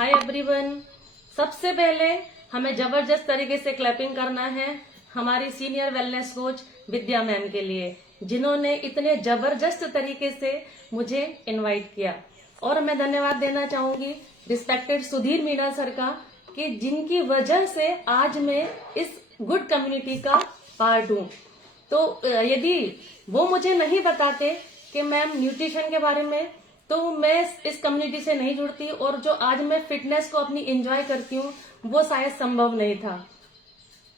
Hi everyone. सबसे पहले हमें जबरदस्त तरीके से क्लैपिंग करना है हमारी सीनियर वेलनेस कोच विद्या मैम के लिए, जिन्होंने इतने जबरदस्त तरीके से मुझे इनवाइट किया। और मैं धन्यवाद देना चाहूंगी रिस्पेक्टेड सुधीर मीणा सर का, कि जिनकी वजह से आज मैं इस गुड कम्युनिटी का पार्ट हूँ। तो यदि वो मुझे नहीं बताते कि मैम न्यूट्रिशन के बारे में, तो मैं इस कम्युनिटी से नहीं जुड़ती, और जो आज मैं फिटनेस को अपनी एंजॉय करती हूँ वो शायद संभव नहीं था।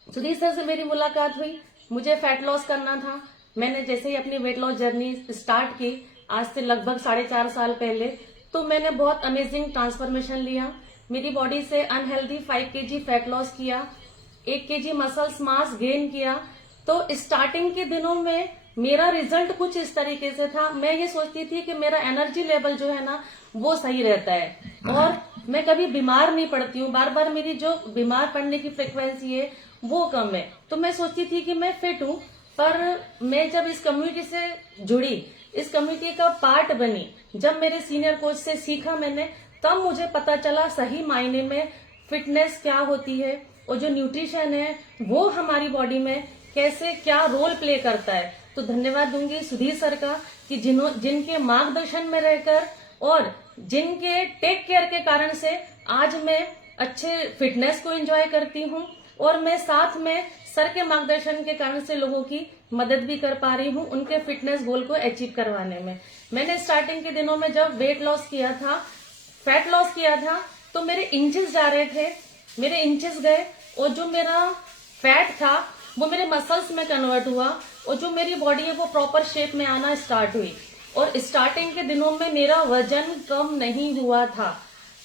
सुधीर सर से मेरी मुलाकात हुई, मुझे फैट लॉस करना था। मैंने जैसे ही अपनी वेट लॉस जर्नी स्टार्ट की, आज से लगभग 4.5 साल पहले, तो मैंने बहुत अमेजिंग ट्रांसफॉर्मेशन लिया। मेरी बॉडी से अनहेल्दी 5 kg फैट लॉस किया, 1 kg मसल्स मास गेन किया। तो स्टार्टिंग के दिनों में मेरा रिजल्ट कुछ इस तरीके से था। मैं ये सोचती थी कि मेरा एनर्जी लेवल जो है ना वो सही रहता है, और मैं कभी बीमार नहीं पड़ती हूँ। बार बार मेरी जो बीमार पड़ने की फ्रिक्वेंसी है वो कम है। तो मैं सोचती थी कि मैं फिट हूँ। पर मैं जब इस कम्युनिटी से जुड़ी, इस कम्युनिटी का पार्ट बनी, जब मेरे सीनियर कोच से सीखा मैंने, तब मुझे पता चला सही मायने में फिटनेस क्या होती है, और जो न्यूट्रिशन है वो हमारी बॉडी में कैसे क्या रोल प्ले करता है। तो धन्यवाद दूंगी सुधीर सर का, कि जिनके मार्गदर्शन में रहकर और जिनके टेक केयर के कारण से आज मैं अच्छे फिटनेस को एंजॉय करती हूँ, और मैं साथ में सर के मार्गदर्शन के कारण से लोगों की मदद भी कर पा रही हूँ उनके फिटनेस गोल को अचीव करवाने में। मैंने स्टार्टिंग के दिनों में जब वेट लॉस किया था, फैट लॉस किया था, तो मेरे इंचेस जा रहे थे, मेरे इंचेस गए, और जो मेरा फैट था वो मेरे मसल्स में कन्वर्ट हुआ, और जो मेरी बॉडी है वो प्रॉपर शेप में आना स्टार्ट हुई। और स्टार्टिंग के दिनों में मेरा वजन कम नहीं हुआ था,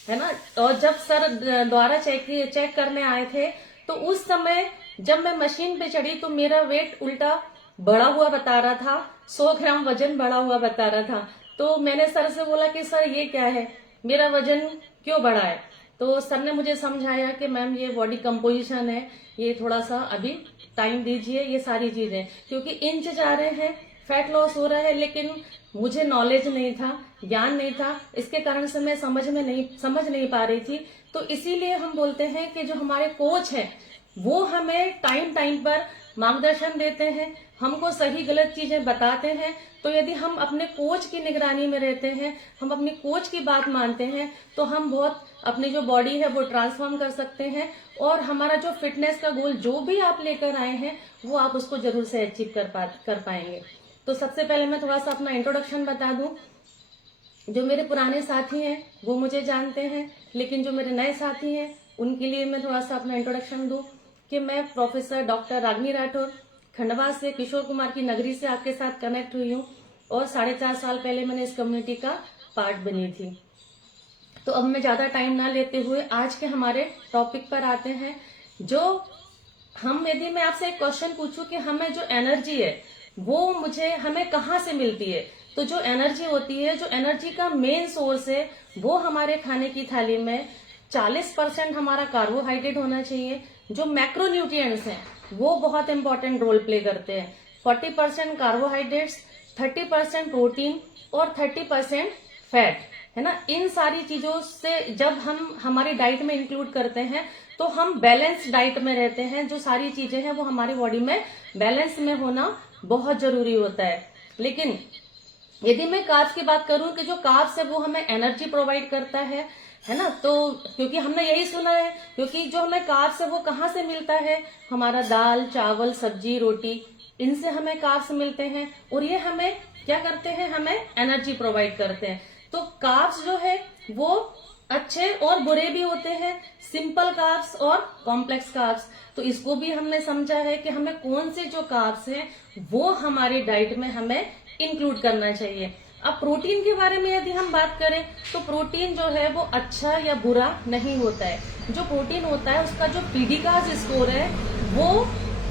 है ना। और जब सर द्वारा चेक करने आए थे, तो उस समय जब मैं मशीन पे चढ़ी तो मेरा वेट उल्टा बढ़ा हुआ बता रहा था, 100 ग्राम वजन बढ़ा हुआ बता रहा था। तो मैंने सर से बोला कि सर ये क्या है, मेरा वजन क्यों बढ़ा है। तो सर ने मुझे समझाया कि मैम ये बॉडी कंपोजिशन है, ये थोड़ा सा अभी टाइम दीजिए, ये सारी चीजें, क्योंकि इंच जा रहे हैं, फैट लॉस हो रहा है, लेकिन मुझे नॉलेज नहीं था, ज्ञान नहीं था, इसके कारण से मैं समझ नहीं पा रही थी। तो इसीलिए हम बोलते हैं कि जो हमारे कोच हैं वो हमें टाइम टाइम पर मार्गदर्शन देते हैं, हमको सही गलत चीजें बताते हैं। तो यदि हम अपने कोच की निगरानी में रहते हैं, हम अपनी कोच की बात मानते हैं, तो हम बहुत अपनी जो बॉडी है वो ट्रांसफॉर्म कर सकते हैं, और हमारा जो फिटनेस का गोल जो भी आप लेकर आए हैं वो आप उसको जरूर से अचीव कर पाएंगे। तो सबसे पहले मैं थोड़ा सा अपना इंट्रोडक्शन बता दूं। जो मेरे पुराने साथी हैं वो मुझे जानते हैं, लेकिन जो मेरे नए साथी हैं उनके लिए मैं थोड़ा सा अपना इंट्रोडक्शन दूं, कि मैं प्रोफेसर डॉक्टर रागनी राठौर खंडवा से किशोर कुमार की नगरी से आपके साथ कनेक्ट हुई हूँ, और 4.5 साल पहले मैंने इस कम्युनिटी का पार्ट बनी थी। तो अब मैं ज्यादा टाइम ना लेते हुए आज के हमारे टॉपिक पर आते हैं। जो यदि मैं आपसे एक क्वेश्चन पूछूं कि हमें जो एनर्जी है वो हमें कहाँ से मिलती है, तो जो एनर्जी होती है, जो एनर्जी का मेन सोर्स है, वो हमारे खाने की थाली में 40% हमारा कार्बोहाइड्रेट होना चाहिए। जो मैक्रो न्यूट्रिएंट्स हैं वो बहुत इंपॉर्टेंट रोल प्ले करते हैं। 40% कार्बोहाइड्रेट्स, 30% प्रोटीन और 30% फैट, है ना। इन सारी चीजों से जब हम हमारी डाइट में इंक्लूड करते हैं तो हम बैलेंस डाइट में रहते हैं। जो सारी चीजें हैं वो हमारी बॉडी में बैलेंस में होना बहुत जरूरी होता है। लेकिन यदि मैं कार्ब्स की बात करूं कि जो कार्ब्स है वो हमें एनर्जी प्रोवाइड करता है ना, तो क्योंकि हमने यही सुना है, क्योंकि जो हमें कार्ब्स है वो कहाँ से मिलता है, हमारा दाल चावल सब्जी रोटी, इनसे हमें कार्ब्स मिलते हैं, और ये हमें क्या करते हैं, हमें एनर्जी प्रोवाइड करते हैं। तो कार्ब्स जो है वो अच्छे और बुरे भी होते हैं, सिंपल कार्ब्स और कॉम्प्लेक्स कार्ब्स। तो इसको भी हमने समझा है कि हमें कौन से जो कार्ब्स हैं वो हमारी डाइट में हमें इंक्लूड करना चाहिए। अब प्रोटीन के बारे में यदि हम बात करें, तो प्रोटीन जो है वो अच्छा या बुरा नहीं होता है। जो प्रोटीन होता है उसका जो पीडीकास स्कोर है वो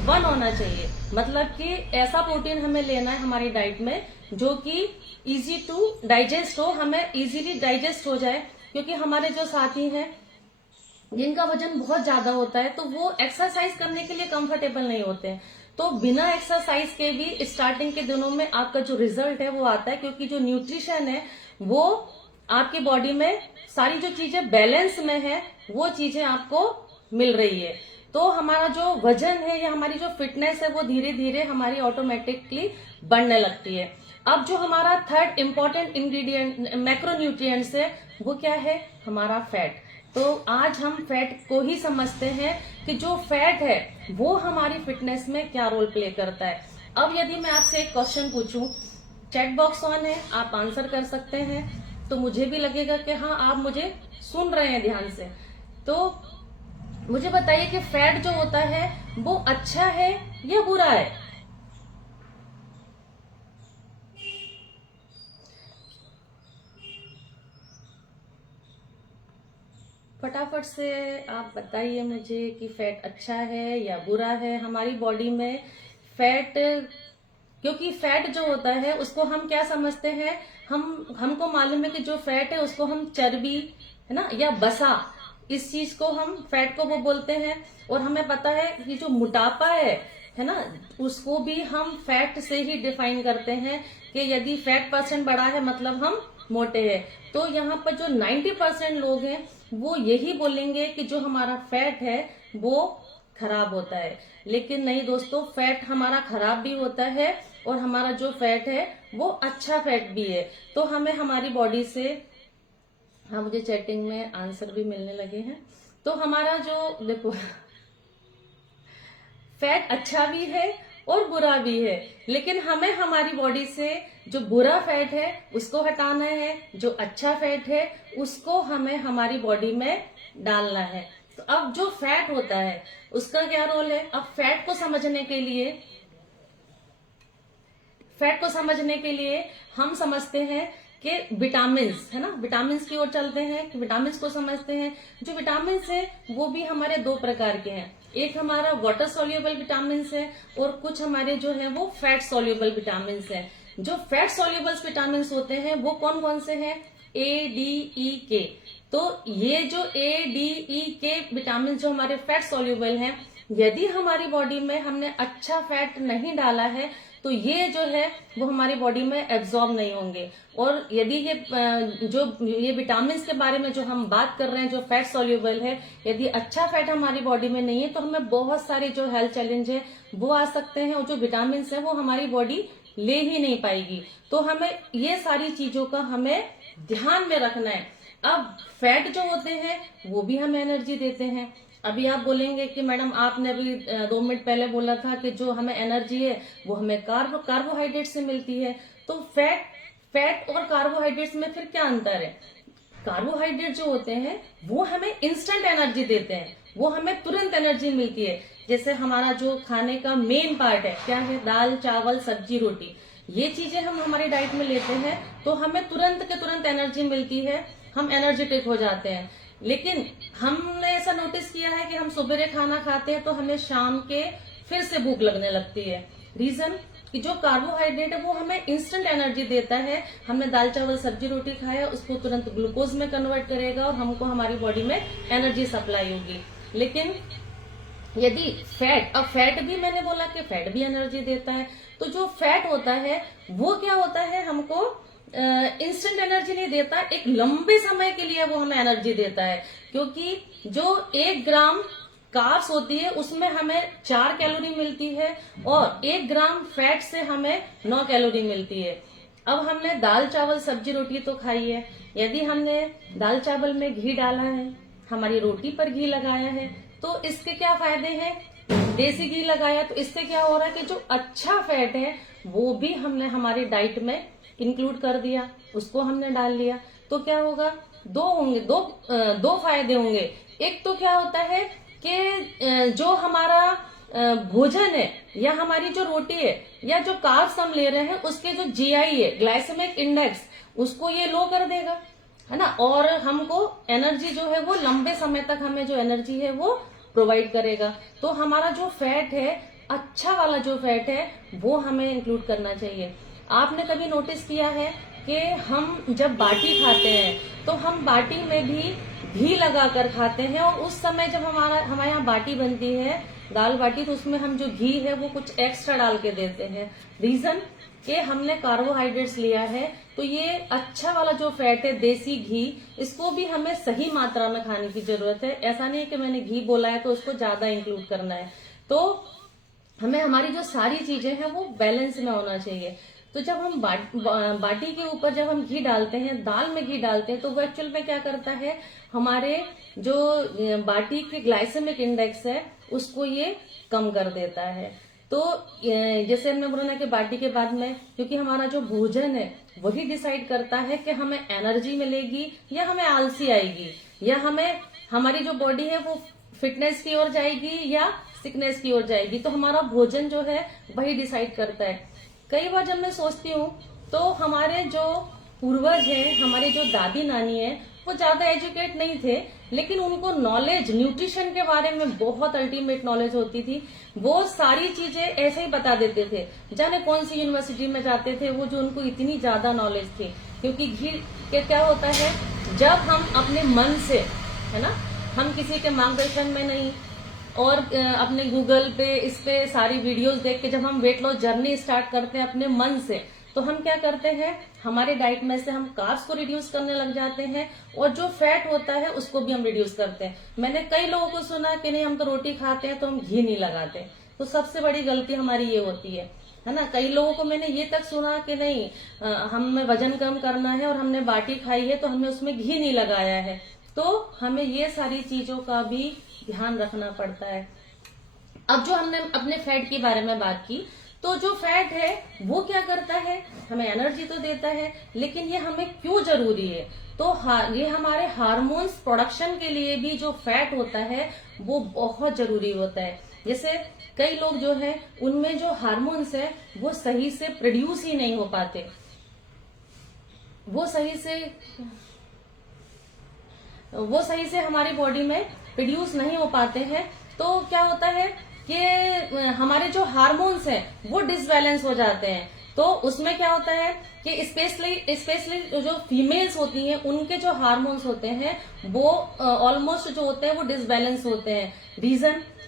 1 होना चाहिए। मतलब कि ऐसा प्रोटीन हमें लेना है हमारी डाइट में जो कि इजी टू डाइजेस्ट हो, हमें इजीली डाइजेस्ट हो जाए। क्योंकि हमारे जो साथी हैं जिनका वजन बहुत ज्यादा होता है, तो वो एक्सरसाइज करने के लिए कंफर्टेबल नहीं होते हैं। तो बिना एक्सरसाइज के भी स्टार्टिंग के दिनों में आपका जो रिजल्ट है वो आता है, क्योंकि जो न्यूट्रिशन है वो आपकी बॉडी में सारी जो चीजें बैलेंस में है वो चीजें आपको मिल रही है। तो हमारा जो वजन है या हमारी जो फिटनेस है वो धीरे धीरे हमारी ऑटोमेटिकली बढ़ने लगती है। अब जो हमारा थर्ड इम्पोर्टेंट इंग्रेडिएंट मैक्रोन्यूट्रिएंट्स है वो क्या है, हमारा फैट। तो आज हम फैट को ही समझते हैं कि जो फैट है वो हमारी फिटनेस में क्या रोल प्ले करता है। अब यदि मैं आपसे एक क्वेश्चन पूछूं, चैट बॉक्स ऑन है, आप आंसर कर सकते हैं, तो मुझे भी लगेगा कि हाँ आप मुझे सुन रहे हैं ध्यान से। तो मुझे बताइए कि फैट जो होता है वो अच्छा है या बुरा है? फटाफट से आप बताइए मुझे कि फैट अच्छा है या बुरा है हमारी बॉडी में। फैट, क्योंकि फैट जो होता है उसको हम क्या समझते हैं, हमको मालूम है कि जो फैट है उसको हम चर्बी है ना या बसा, इस चीज को हम फैट को वो बोलते हैं। और हमें पता है कि जो मोटापा है ना, उसको भी हम फैट से ही डिफाइन करते हैं कि यदि फैट परसेंट बढ़ा है मतलब हम मोटे हैं। तो यहाँ पर जो 90% लोग हैं वो यही बोलेंगे कि जो हमारा फैट है वो खराब होता है। लेकिन नहीं दोस्तों, फैट हमारा खराब भी होता है और हमारा जो फैट है वो अच्छा फैट भी है। तो हमें हमारी बॉडी से, हाँ मुझे चैटिंग में आंसर भी मिलने लगे हैं। तो हमारा जो देखो फैट अच्छा भी है और बुरा भी है, लेकिन हमें हमारी बॉडी से जो बुरा फैट है उसको हटाना है, जो अच्छा फैट है उसको हमें हमारी बॉडी में डालना है। तो अब जो फैट होता है उसका क्या रोल है? अब फैट को समझने के लिए हम समझते हैं कि विटामिन है ना, विटामिन की ओर चलते हैं कि विटामिन को समझते हैं। जो विटामिन है वो भी हमारे दो प्रकार के हैं, एक हमारा वाटर सोल्यूबल विटामिन है और कुछ हमारे जो है वो फैट सोल्यूबल विटामिन है। जो फैट सोल्यूबल विटामिन होते हैं वो कौन कौन से हैं? ए, डी, ई, के। तो ये जो ए, डी, ई, के विटामिन जो हमारे फैट सोल्यूबल हैं, यदि हमारी बॉडी में हमने अच्छा फैट नहीं डाला है तो ये जो है वो हमारी बॉडी में एब्जॉर्ब नहीं होंगे। और यदि ये विटामिन के बारे में जो हम बात कर रहे हैं जो फैट सोल्यूबल है, यदि अच्छा फैट हमारी बॉडी में नहीं है तो हमें बहुत सारे जो हेल्थ चैलेंज है वो आ सकते हैं और जो विटामिन है वो हमारी बॉडी ले ही नहीं पाएगी। तो हमें ये सारी चीजों का हमें ध्यान में रखना है। अब फैट जो होते हैं वो भी हमें एनर्जी देते हैं। अभी आप बोलेंगे कि मैडम आपने अभी 2 मिनट पहले बोला था कि जो हमें एनर्जी है वो हमें कार्बोहाइड्रेट से मिलती है। तो फैट और कार्बोहाइड्रेट्स में फिर क्या अंतर है? कार्बोहाइड्रेट जो होते हैं वो हमें इंस्टेंट एनर्जी देते हैं, वो हमें तुरंत एनर्जी मिलती है। जैसे हमारा जो खाने का मेन पार्ट है क्या है, दाल, चावल, सब्जी, रोटी, ये चीजें हम हमारी डाइट में लेते हैं तो हमें तुरंत के तुरंत एनर्जी मिलती है, हम एनर्जेटिक हो जाते हैं। लेकिन हमने ऐसा नोटिस किया है कि हम सुबह खाना खाते हैं तो हमें शाम के फिर से भूख लगने लगती है। रीजन कि जो कार्बोहाइड्रेट है वो हमें इंस्टेंट एनर्जी देता है। हमने दाल, चावल, सब्जी, रोटी खाया, उसको तुरंत ग्लूकोज में कन्वर्ट करेगा और हमको हमारी बॉडी में एनर्जी सप्लाई होगी। लेकिन यदि अब फैट भी मैंने बोला कि फैट भी एनर्जी देता है। तो जो फैट होता है वो क्या होता है, हमको इंस्टेंट एनर्जी नहीं देता, एक लंबे समय के लिए वो हमें एनर्जी देता है। क्योंकि जो 1 ग्राम कार्ब्स होती है उसमें हमें 4 कैलोरी मिलती है और 1 ग्राम फैट से हमें 9 कैलोरी मिलती है। अब हमने दाल, चावल, सब्जी, रोटी तो खाई है, यदि हमने दाल चावल में घी डाला है, हमारी रोटी पर घी लगाया है, तो इसके क्या फायदे हैं? देसी घी लगाया तो इससे क्या हो रहा है कि जो अच्छा फैट है वो भी हमने हमारी डाइट में इंक्लूड कर दिया, उसको हमने डाल लिया। तो क्या होगा, दो फायदे होंगे। एक तो क्या होता है कि जो हमारा भोजन है या हमारी जो रोटी है या जो कार्ब्स हम ले रहे हैं उसके जो जीआई है, ग्लाइसेमिक इंडेक्स, उसको ये लो कर देगा, है ना। और हमको एनर्जी जो है वो लंबे समय तक हमें जो एनर्जी है वो प्रोवाइड करेगा। तो हमारा जो फैट है, अच्छा वाला जो फैट है वो हमें इंक्लूड करना चाहिए। आपने कभी नोटिस किया है कि हम जब बाटी खाते हैं तो हम बाटी में भी घी लगाकर खाते हैं और उस समय जब हमारे यहाँ बाटी बनती है, दाल बाटी, तो उसमें हम जो घी है वो कुछ एक्स्ट्रा डाल के देते हैं। रीजन कि हमने कार्बोहाइड्रेट्स लिया है, तो ये अच्छा वाला जो फैट है देसी घी, इसको भी हमें सही मात्रा में खाने की जरूरत है। ऐसा नहीं है कि मैंने घी बोला है तो उसको ज्यादा इंक्लूड करना है। तो हमें हमारी जो सारी चीजें हैं वो बैलेंस में होना चाहिए। तो जब हम बाटी के ऊपर जब हम घी डालते हैं, दाल में घी डालते हैं, तो वो एक्चुअल में क्या करता है, हमारे जो बाटी के ग्लाइसेमिक इंडेक्स है उसको ये कम कर देता है। तो जैसे हमने बोला ना कि बाटी के बाद में, क्योंकि हमारा जो भोजन है वही डिसाइड करता है कि हमें एनर्जी मिलेगी या हमें आलसी आएगी, या हमें हमारी जो बॉडी है वो फिटनेस की ओर जाएगी या सिकनेस की ओर जाएगी। तो हमारा भोजन जो है वही डिसाइड करता है। कई बार जब मैं सोचती हूँ तो हमारे जो पूर्वज हैं, हमारी जो दादी नानी है, वो ज्यादा एजुकेट नहीं थे, लेकिन उनको नॉलेज न्यूट्रिशन के बारे में बहुत अल्टीमेट नॉलेज होती थी। वो सारी चीजें ऐसे ही बता देते थे, जाने कौन सी यूनिवर्सिटी में जाते थे वो, जो उनको इतनी ज्यादा नॉलेज थी। क्योंकि घी के क्या होता है, जब हम अपने मन से, है ना, हम किसी के मार्गदर्शन में नहीं, और अपने गूगल पे इस पे सारी वीडियोस देख के जब हम वेट लॉस जर्नी स्टार्ट करते हैं अपने मन से, तो हम क्या करते हैं, हमारे डाइट में से हम कार्ब्स को रिड्यूस करने लग जाते हैं, और जो फैट होता है उसको भी हम रिड्यूस करते हैं। मैंने कई लोगों को सुना कि नहीं हम तो रोटी खाते हैं तो हम घी नहीं लगाते। तो सबसे बड़ी गलती हमारी ये होती है ना। कई लोगों को मैंने ये तक सुना कि नहीं हमें वजन कम करना है और हमने बाटी खाई है तो हमने उसमें घी नहीं लगाया है। तो हमें ये सारी चीजों का भी ध्यान रखना पड़ता है। अब जो हमने अपने फैट के बारे में बात की, तो जो फैट है वो क्या करता है, हमें एनर्जी तो देता है, लेकिन ये हमें क्यों जरूरी है, तो ये हमारे हार्मोन्स प्रोडक्शन के लिए भी जो फैट होता है वो बहुत जरूरी होता है। जैसे कई लोग जो है उनमें जो हार्मोन्स है वो सही से प्रोड्यूस ही नहीं हो पाते, वो सही से हमारी बॉडी में प्रोड्यूस नहीं हो पाते हैं। तो क्या होता है कि हमारे जो हार्मोन्स हैं वो डिसबैलेंस हो जाते हैं। तो उसमें क्या होता है कि स्पेशली जो फीमेल्स होती हैं उनके जो हार्मोन्स होते हैं वो ऑलमोस्ट जो होते हैं वो डिसबैलेंस होते हैं।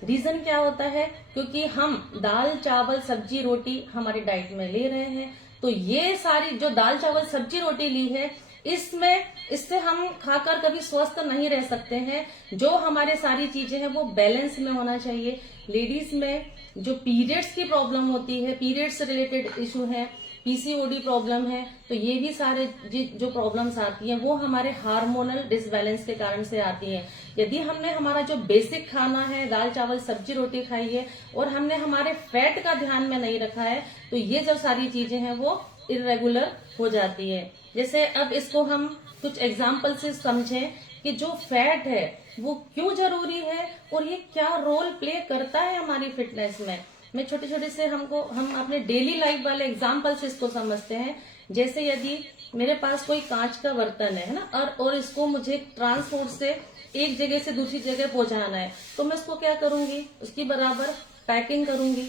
रीजन क्या होता है, क्योंकि हम दाल चावल सब्जी रोटी हमारी डाइट में ले रहे हैं। तो ये सारी जो दाल चावल सब्जी रोटी ली है, इससे हम खाकर कभी स्वस्थ नहीं रह सकते हैं। जो हमारे सारी चीजें हैं वो बैलेंस में होना चाहिए। लेडीज में जो पीरियड्स की प्रॉब्लम होती है, पीरियड्स से रिलेटेड इशू है, पीसीओडी प्रॉब्लम है, तो ये भी सारे जो प्रॉब्लम्स आती हैं वो हमारे हार्मोनल डिसबैलेंस के कारण से आती हैं। यदि हमने हमारा जो बेसिक खाना है दाल चावल सब्जी रोटी खाई है और हमने हमारे फैट का ध्यान में नहीं रखा है, तो ये जो सारी चीजें हैं वो इरेगुलर हो जाती है। जैसे अब इसको हम कुछ एग्जाम्पल से समझें कि जो फैट है वो क्यों जरूरी है और ये क्या रोल प्ले करता है हमारी फिटनेस में। मैं छोटे छोटे से हम अपने डेली लाइफ वाले एग्जाम्पल से इसको समझते हैं। जैसे यदि मेरे पास कोई कांच का बर्तन है ना, और इसको मुझे ट्रांसपोर्ट से एक जगह से दूसरी जगह पहुंचाना है, तो मैं इसको क्या करूंगी, उसकी बराबर पैकिंग करूंगी,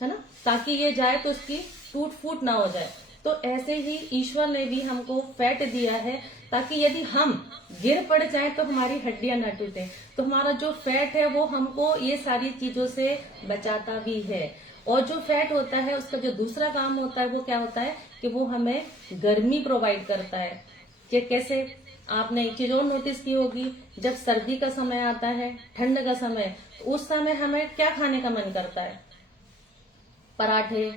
है ना, ताकि ये जाए तो इसकी टूट फूट ना हो जाए। तो ऐसे ही ईश्वर ने भी हमको फैट दिया है ताकि यदि हम गिर पड़ जाए तो हमारी हड्डियां ना टूटे। तो हमारा जो फैट है वो हमको ये सारी चीजों से बचाता भी है। और जो फैट होता है उसका जो दूसरा काम होता है वो क्या होता है कि वो हमें गर्मी प्रोवाइड करता है। ये कैसे, आपने एक चीज और नोटिस की होगी, जब सर्दी का समय आता है, ठंड का समय, तो उस समय हमें क्या खाने का मन करता है, पराठे,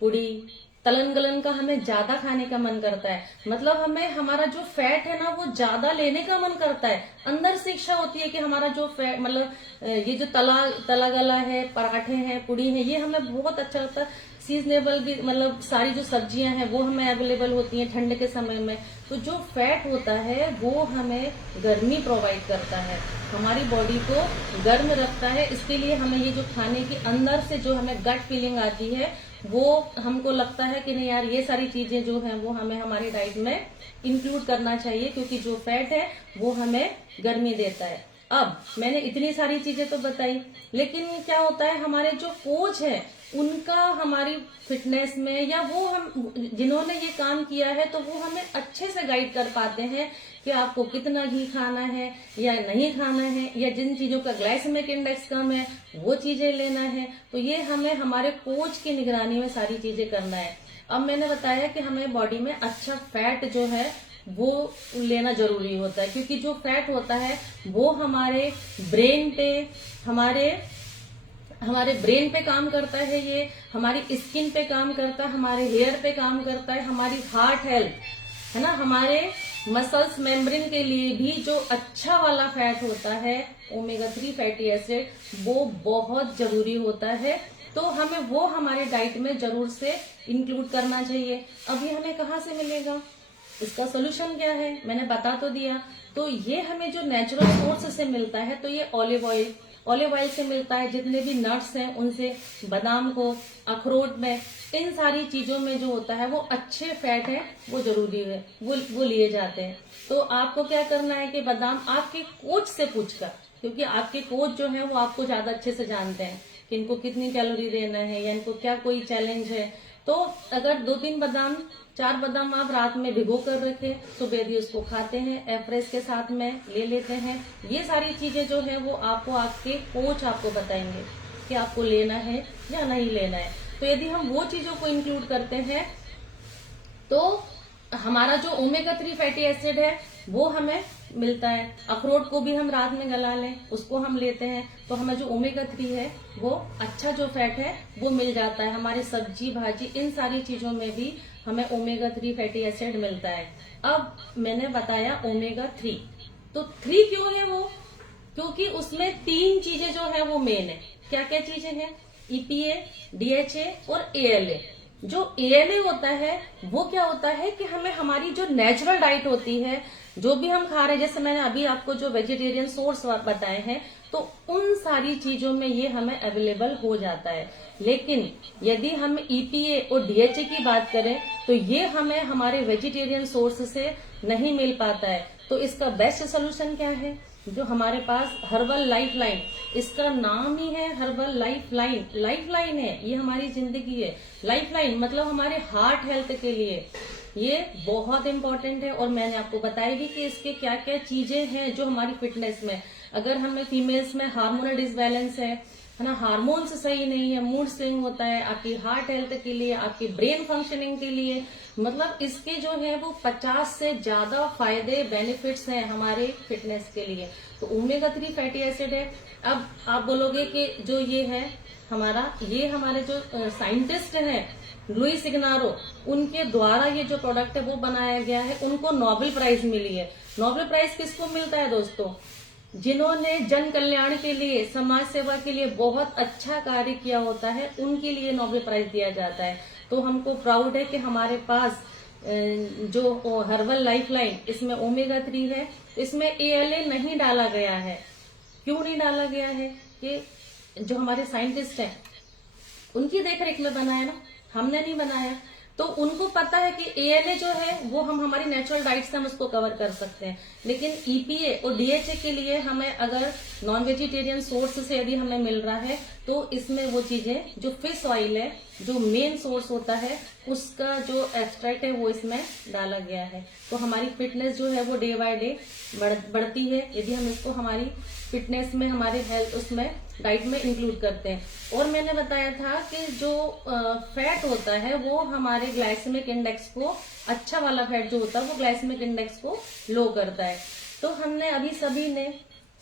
पूड़ी, तलन गलन का हमें ज्यादा खाने का मन करता है। मतलब हमें हमारा जो फैट है ना वो ज्यादा लेने का मन करता है। अंदर से इच्छा होती है कि हमारा जो फैट, मतलब ये जो तला गला है, पराठे हैं, पूड़ी है, ये हमें बहुत अच्छा लगता है। सीजनेबल भी, मतलब सारी जो सब्जियां हैं वो हमें अवेलेबल होती हैं ठंड के समय में। तो जो फैट होता है वो हमें गर्मी प्रोवाइड करता है, हमारी बॉडी को गर्म रखता है। इसके लिए हमें ये जो खाने की अंदर से जो हमें गट फीलिंग आती है वो हमको लगता है कि नहीं यार, ये सारी चीजें जो हैं वो हमें हमारी डाइट में इंक्लूड करना चाहिए, क्योंकि जो फैट है वो हमें गर्मी देता है। अब मैंने इतनी सारी चीजें तो बताई, लेकिन क्या होता है, हमारे जो कोच है उनका हमारी फिटनेस में, या वो हम जिन्होंने ये काम किया है, तो वो हमें अच्छे से गाइड कर पाते हैं कि आपको कितना घी खाना है या नहीं खाना है, या जिन चीजों का ग्लाइसेमिक इंडेक्स कम है वो चीजें लेना है। तो ये हमें हमारे कोच की निगरानी में सारी चीजें करना है। अब मैंने बताया कि हमें बॉडी में अच्छा फैट जो है वो लेना जरूरी होता है, क्योंकि जो फैट होता है वो हमारे ब्रेन पे हमारे ब्रेन पे काम करता है, ये हमारी स्किन पे काम करता है, हमारे हेयर पे काम करता है, हमारी हार्ट हेल्थ है ना, हमारे मसल्स मेम्ब्रेन के लिए भी जो अच्छा वाला फैट होता है ओमेगा 3 फैटी एसिड वो बहुत जरूरी होता है। तो हमें वो हमारे डाइट में जरूर से इंक्लूड करना चाहिए। अब ये हमें कहाँ से मिलेगा, इसका सोल्यूशन क्या है मैंने बता तो दिया। तो ये हमें जो नेचुरल सोर्स से मिलता है, तो ये ऑलिव ऑयल से मिलता है। जितने भी नट्स हैं उनसे, बादाम को, अखरोट में, इन सारी चीजों में जो होता है वो अच्छे फैट है, वो जरूरी है, वो लिए जाते हैं। तो आपको क्या करना है कि बादाम आपके कोच से पूछकर, क्योंकि आपके कोच जो है वो आपको ज्यादा अच्छे से जानते हैं कि इनको कितनी कैलोरी देना है या इनको क्या कोई चैलेंज है। तो अगर 2-3 बादाम, 4 बादाम आप रात में भिगो कर रखे, सुबह भी उसको खाते हैं, एफ्रेस के साथ में ले लेते हैं। ये सारी चीजें जो है वो आपको आपके कोच आपको बताएंगे कि आपको लेना है या नहीं लेना है। तो यदि हम वो चीजों को इंक्लूड करते हैं तो हमारा जो ओमेगा 3 फैटी एसिड है वो हमें मिलता है। अखरोट को भी हम रात में गला लें, उसको हम लेते हैं, तो हमें जो ओमेगा 3 है वो अच्छा जो फैट है वो मिल जाता है। हमारे सब्जी भाजी इन सारी चीजों में भी हमें ओमेगा 3 फैटी एसिड मिलता है। अब मैंने बताया ओमेगा 3, तो 3 क्यों है वो, क्योंकि उसमें 3 चीजें जो है वो मेन है। क्या क्या चीजें हैं, EPA, DHA और ALA। जो ALA होता है वो क्या होता है कि हमें हमारी जो नेचुरल डाइट होती है, जो भी हम खा रहे हैं, जैसे मैंने अभी आपको जो वेजिटेरियन सोर्स बताए हैं, तो उन सारी चीजों में ये हमें अवेलेबल हो जाता है। लेकिन यदि हम EPA और DHA की बात करें तो ये हमें हमारे वेजिटेरियन सोर्स से नहीं मिल पाता है। तो इसका बेस्ट सोल्यूशन क्या है, जो हमारे पास हर्बल लाइफ लाइन, इसका नाम ही है herbal life line. Life line है, ये हमारी जिंदगी है। लाइफ लाइन मतलब हमारे हार्ट हेल्थ के लिए ये बहुत इंपॉर्टेंट है। और मैंने आपको बताया भी कि इसके क्या क्या चीजें हैं जो हमारी फिटनेस में, अगर हमें फीमेल्स में हार्मोनल डिसबैलेंस है ना, हार्मोन्स सही नहीं है, मूड स्विंग होता है, आपकी हार्ट हेल्थ के लिए, आपकी ब्रेन फंक्शनिंग के लिए, मतलब इसके जो है वो 50 से ज्यादा फायदे बेनिफिट्स हैं हमारे फिटनेस के लिए। तो ओमेगा 3 फैटी एसिड है। अब आप बोलोगे कि जो ये है ये हमारे जो साइंटिस्ट हैं लुइस इग्नारो, उनके द्वारा ये जो प्रोडक्ट है वो बनाया गया है, उनको नोबेल प्राइज मिली है। नोबेल प्राइज किसको मिलता है दोस्तों, जिन्होंने जन कल्याण के लिए, समाज सेवा के लिए बहुत अच्छा कार्य किया होता है, उनके लिए नोबेल प्राइज दिया जाता है। तो हमको प्राउड है कि हमारे पास जो हर्बल लाइफ लाइन, इसमें ओमेगा 3 है, इसमें ALA नहीं डाला गया है। क्यों नहीं डाला गया है, कि जो हमारे साइंटिस्ट हैं उनकी देखरेख में बना है ना, हमने नहीं बनाया। तो उनको पता है कि ALA जो है वो हम हमारी नेचुरल डाइट से हम उसको कवर कर सकते हैं। लेकिन EPA और DHA के लिए हमें अगर नॉन वेजिटेरियन सोर्स से यदि हमें मिल रहा है तो इसमें वो चीजें, जो फिश ऑयल है जो मेन सोर्स होता है, उसका जो एक्सट्रैक्ट है वो इसमें डाला गया है। तो हमारी फिटनेस जो है वो डे बाय डे बढ़ती है यदि हम इसको हमारी फिटनेस में, हमारे हेल्थ उसमें डाइट में इंक्लूड करते हैं। और मैंने बताया था कि जो फैट होता है वो हमारे ग्लाइसेमिक इंडेक्स को, अच्छा वाला फैट जो होता है वो ग्लाइसेमिक इंडेक्स को लो करता है। तो हमने अभी सभी ने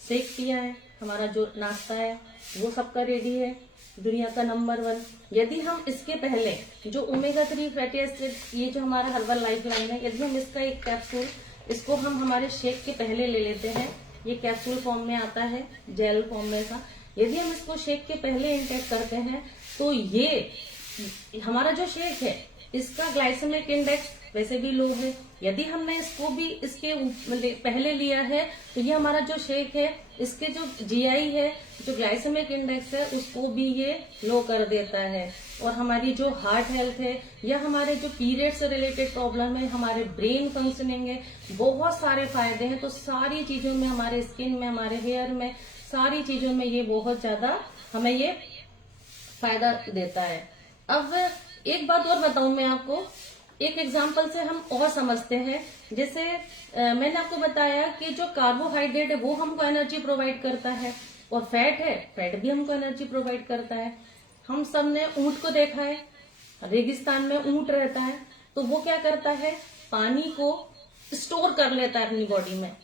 शेक किया है, हमारा जो नाश्ता है वो सबका रेडी है, दुनिया का नंबर 1। यदि हम इसके पहले जो ओमेगा 3 फैटी एसिड, ये जो हमारा हर्बल लाइफ लाइन है, यदि हम इसका एक कैप्सूल, इसको हम हमारे शेक के पहले ले लेते हैं, ये कैप्सूल फॉर्म में आता है, जेल फॉर्म में था, यदि हम इसको शेक के पहले इंटेक करते हैं तो ये हमारा जो शेक है इसका ग्लाइसेमिक इंडेक्स वैसे भी लो है। यदि हमने इसको भी इसके पहले लिया है तो ये हमारा जो शेक है इसके जो GI है, जो ग्लाइसेमिक इंडेक्स है, उसको भी ये लो कर देता है। और हमारी जो हार्ट हेल्थ है या हमारे जो पीरियड से रिलेटेड प्रॉब्लम है, हमारे ब्रेन फंक्शनिंग है, बहुत सारे फायदे हैं। तो सारी चीजों में, हमारे स्किन में, हमारे हेयर में, सारी चीजों में ये बहुत ज्यादा हमें ये फायदा देता है। अब एक बात और बताऊं मैं आपको, एक एग्जाम्पल से हम और समझते हैं। जैसे मैंने आपको बताया कि जो कार्बोहाइड्रेट है वो हमको एनर्जी प्रोवाइड करता है, और फैट है, फैट भी हमको एनर्जी प्रोवाइड करता है। हम सब ने ऊंट को देखा है, रेगिस्तान में ऊंट रहता है, तो वो क्या करता है, पानी को स्टोर कर लेता है अपनी बॉडी में।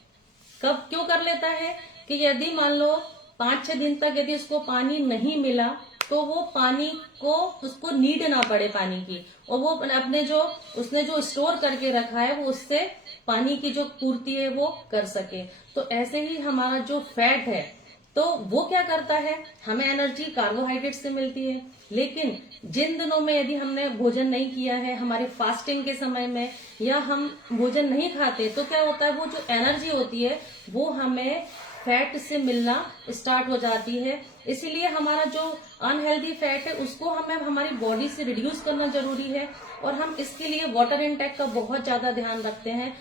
कब क्यों कर लेता है कि यदि मान लो 5-6 दिन तक यदि उसको पानी नहीं मिला, तो वो पानी को उसको नीड ना पड़े पानी की, और वो अपने जो उसने जो स्टोर करके रखा है वो उससे पानी की जो पूर्ति है वो कर सके। तो ऐसे ही हमारा जो फैट है, तो वो क्या करता है, हमें एनर्जी कार्बोहाइड्रेट से मिलती है। लेकिन जिन दिनों में यदि हमने भोजन नहीं किया है, हमारे फास्टिंग के समय में, या हम भोजन नहीं खाते, तो क्या होता है, वो जो एनर्जी होती है वो हमें फैट से मिलना स्टार्ट हो जाती है। इसीलिए हमारा जो अनहेल्दी फैट है उसको हमें हमारी बॉडी से रिड्यूस करना जरूरी है। और हम इसके लिए वाटर इनटेक का बहुत ज्यादा ध्यान रखते हैं।